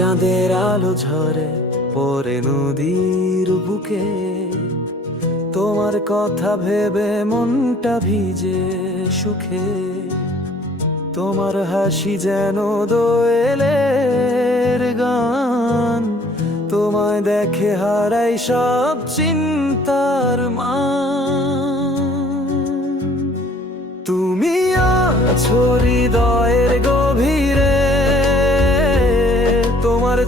চাঁদের আলো ঝরে পরে নদীর বুকে। তোমার কথা ভেবে মনটা ভিজে সুখে। তোমার হাসি যেন দোয়েলের গান। তোমায় দেখে হারাই সব চিন্তার মান। তুমি আছো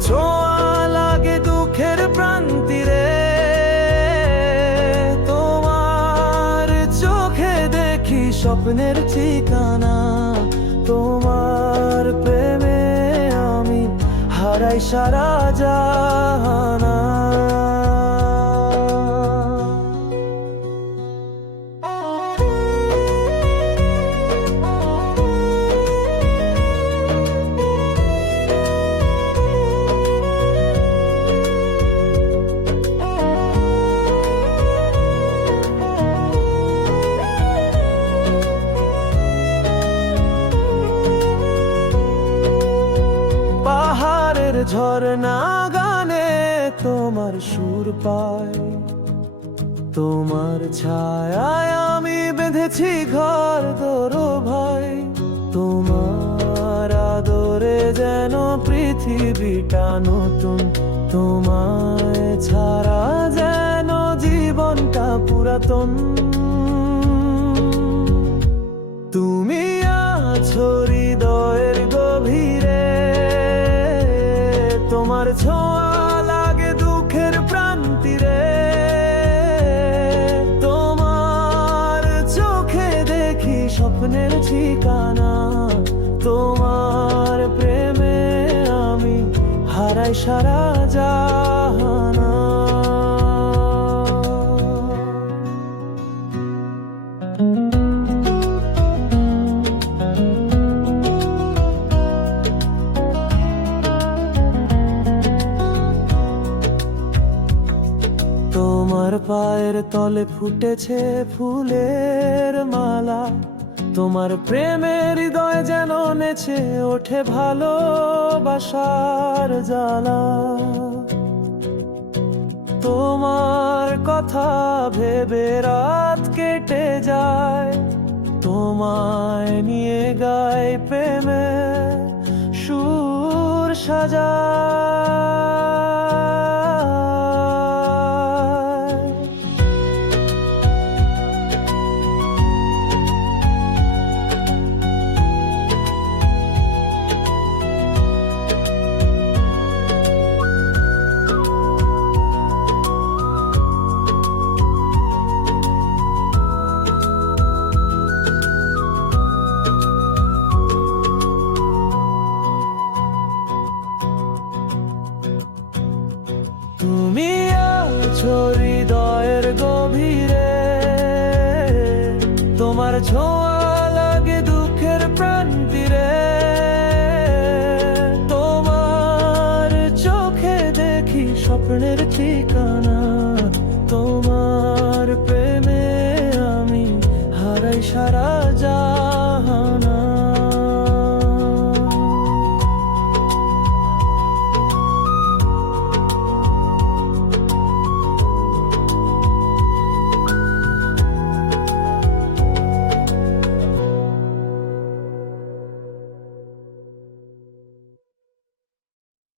ছোঁয়া লাগে দুঃখের প্রান্তিরে। তোমার চোখে দেখি স্বপ্নের ঠিকানা। তোমার প্রেমে আমি হারাই সারা জাহানা ঝর্ণা গানে তোমার সুর পায় তোমার ছায়ায় আমি বেঁধেছি ঘর দোরো ভাই। তোমার আদরে যেন পৃথিবীটা নতুন। তোমায় ছাড়া যেন জীবনটা পুরাতন। তোমার ছোঁয়া লাগে দুঃখের প্রান্তিরে তোমার চোখে দেখি স্বপ্নের ঠিকানা। তোমার প্রেমে আমি হারাই সারা জাহানা তোমার পায়ের তলে ফুটেছে ফুলের মালা। তোমার প্রেমের হৃদয় যেন নেছে ওঠে ভালোবাসার জ্বালা। তোমার কথা ভেবে রাত কেটে যায়। তোমায় নিয়ে গায় প্রেমে সুর সাজায় হৃদয়ের গভীরে তোমার ছোঁয়া লাগে দুঃখের প্রান্তিরে তোমার চোখে দেখি স্বপ্নের ঠিকানা।